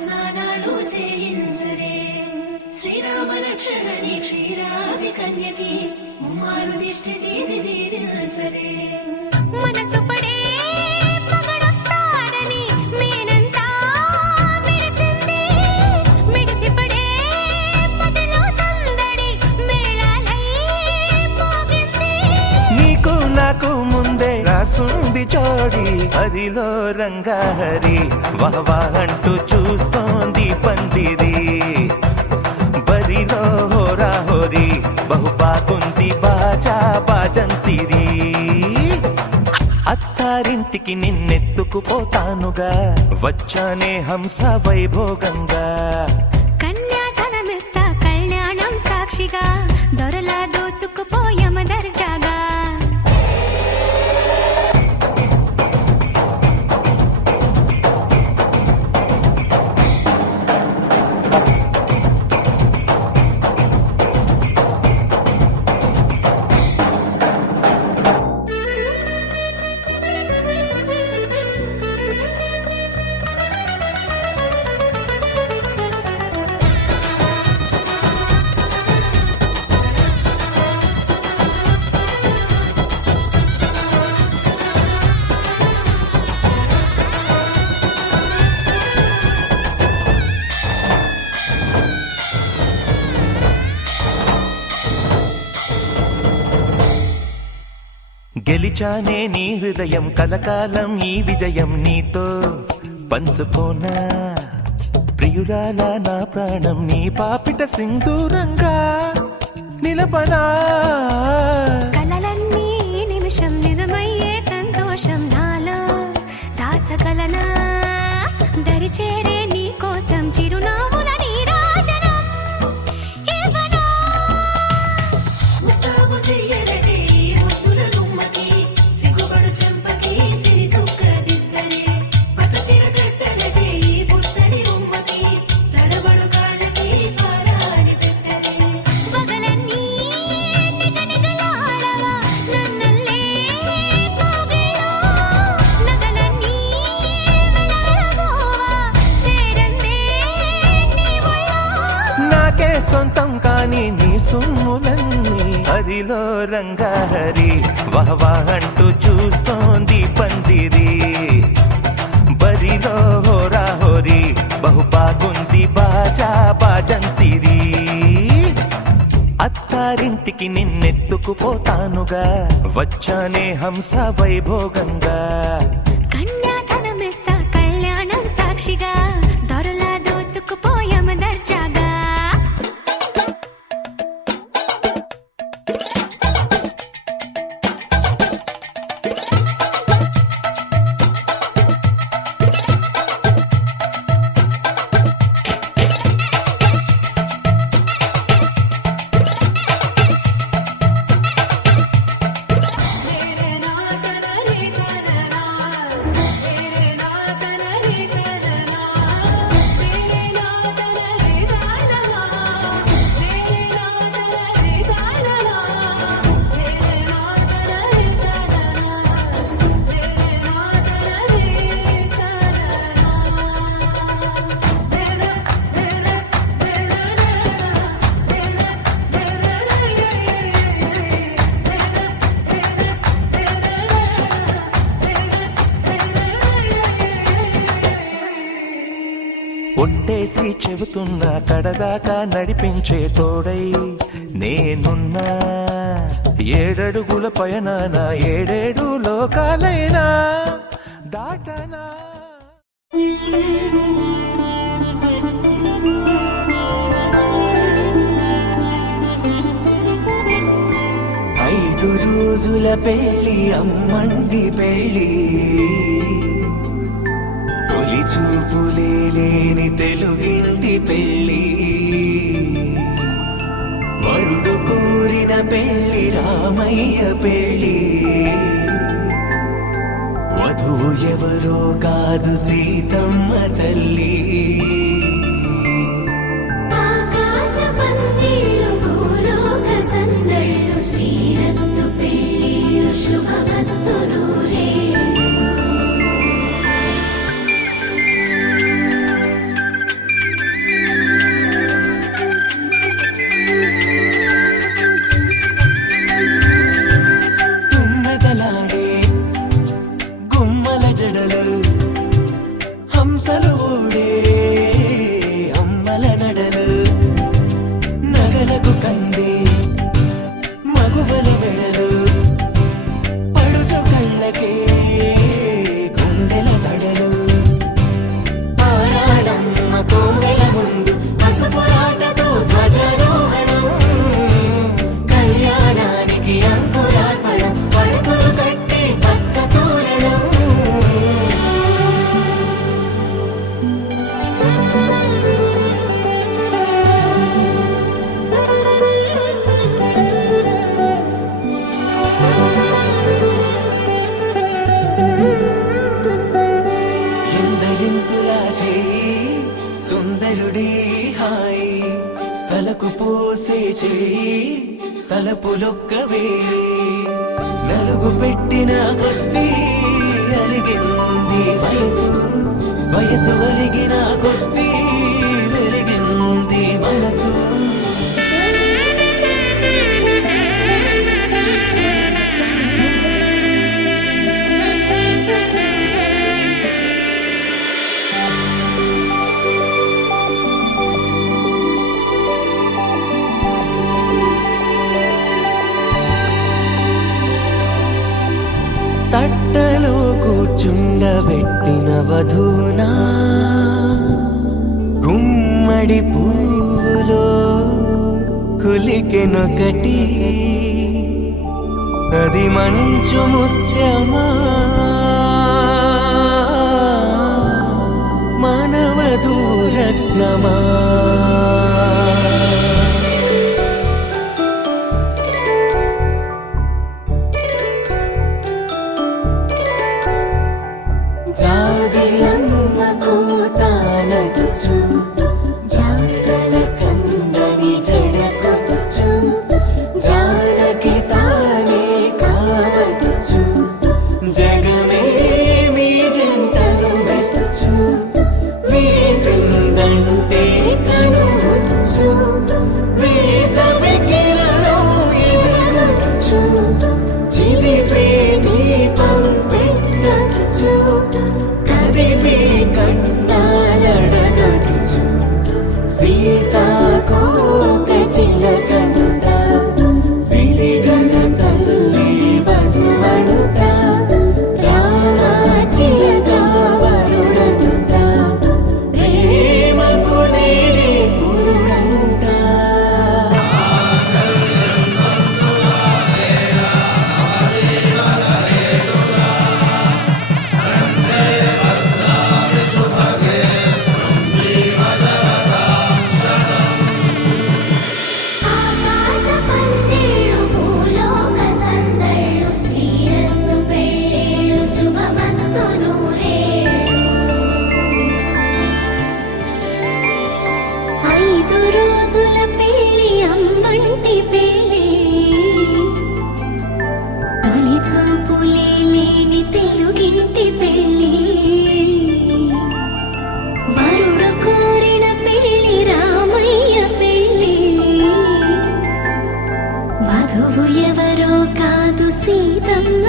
స్నానాలు చేయించరే శ్రీరామ రక్షణని క్షీరాది కన్యకి ముమ్మారు దిష్టి తీసి దీవించరే మనసు పడే మగడొస్తాడని మేనంతా మెరిసింది మిడిసి పడే మదిలో సందడి మేళాలై మోగింది నీకు నాకు ముందే రాసుంది జోడి హరిలో రంగాహరి వహవా అంటూ చూస్తోంది పందిరి బరిలో హోరా హోరి బహు బాగుంది బాజా బాజంతిరి అత్తారింటికి నిన్నెత్తుకుపోతానుగా వచ్చానే హంస వైభోగంగా కన్యాధనమిస్తా కళ్యాణం సాక్షిగా దొరలా దోచుకుపోయమ దర్జాగా గెలిచానే నీ హృదయం కలకాలం ఈ విజయం నీతో పంచుకోనా ప్రియురాల నా ప్రాణం నీ పాపిట సింధూరంగా నిలపనా కలలన్నీ నిమిషం నిజమయ్యే సంతోషం నాలో దాచగలనా దరిచేరే నీ కోసం చిరునవ్వుల నీరాజనం ఇవ్వనా ముస్తాబు చెయ్యరటే ఈ ముద్దుల గుమ్మకి సిగ్గుపడు చెంపకి సిరి చుక్క దిద్దరే పట్ట చీర కట్టరటే ఈ పుత్తడి బొమ్మకి తడబడు కాళ్ళకి పారాడి పెట్టరే పగలన్నీ నిగనిగలాడవా నన్నల్లే పోగేలో నగలన్నీ వెలవెలబోవా చేరందే నీ ఒళ్ళో నాకే సొంతం కాని నీ సొమ్ములన్నీ హరిలో రంగాహరి వహవా అంటూ చూస్తోంది పందిరి బరిలో హోరా హోరి బహు బాగుంది బాజా బాజంతిరి అత్తారింటికి నిన్నెత్తుకుపోతానుగా వచ్చానే హంస వైభోగంగా కన్యాధనమిస్తా కళ్యాణం సాక్షిగా దొరలా దోచుకుపోయమ దర్జాగా ఒట్టేసి చెబుతున్నా కడదాకా నడిపించే తోడై నేనున్నా ఏడడుగుల పయనాన ఏడేడు లోకాలైనా దాటనా ఐదు రోజుల పెళ్ళి అమ్మండి పెళ్ళి తొలి చూపులే లేని తెలుగింటి పెళ్ళి వరుడు కోరిన పెళ్ళి రామయ్య పెళ్ళి వధువు ఎవరో కాదు సీతమ్మ తల్లి ఆకాశ పందిళ్ళు భూలోక సందళ్ళు శ్రీరస్తు పెళ్ళిళ్ళు శుభమస్తు నూరేళ్ళు కళ్ళకు కంది మగువల మెడలు పడుచు కళ్ళకే గుండెల తడలు ఆరాడమ్మ కోవెల ముందు పసుపు రాతతో ధ్వజారోహణం కళ్యాణానికి అంకురార్పణం పడుకులు కట్టి పచ్చ తోరణం ఎందరింతులా చేయి సుందరుడి హాయి తలకు పోసే చేయి తలపులొక్కవే నలుగు పెట్టిన కొద్దీ అలిగింది వయసు వయసు ఒలిగిన కొద్దీ వెలిగింది మనసు తట్టలో కూర్చుండబెట్టిన వధూనా గుమ్మడి పువ్వులో కులికెనొకటి అది మంచు ముత్యమా మానవధూరత్నమా జాబిలమ్మ కూతానగుచు జాడల కందని జడకొచ్చు జానకి తానే కావచ్చుచు జగమే మీ జంటను వెతుచు వీసిందంటే కనువచ్చు వీసవి కిరణం ఎదుగొచ్చు చిదిపే దీపం పెట్టచ్చు కదిపే కన్నాలడగచ్చు సీతాకోక చిలకనుట సిరిగన తల్లి వధువనుట రామ చిలక వరుడనుట ప్రేమకు నేడే పురుడంట ఆకాశ పందిళ్ళు భూలోక సందళ్ళు శ్రీరస్తు పెళ్ళిళ్ళు శుభమస్తు నూరేళ్ళు 5 రోజుల పెళ్ళి అమ్మంటి పెళ్ళి తొలి చూపులే లేని తెలుగింటి పెళ్ళి వరుడు కోరిన పెళ్ళి రామయ్య పెళ్ళి వధువు ఎవరో కాదు సీతమ్మ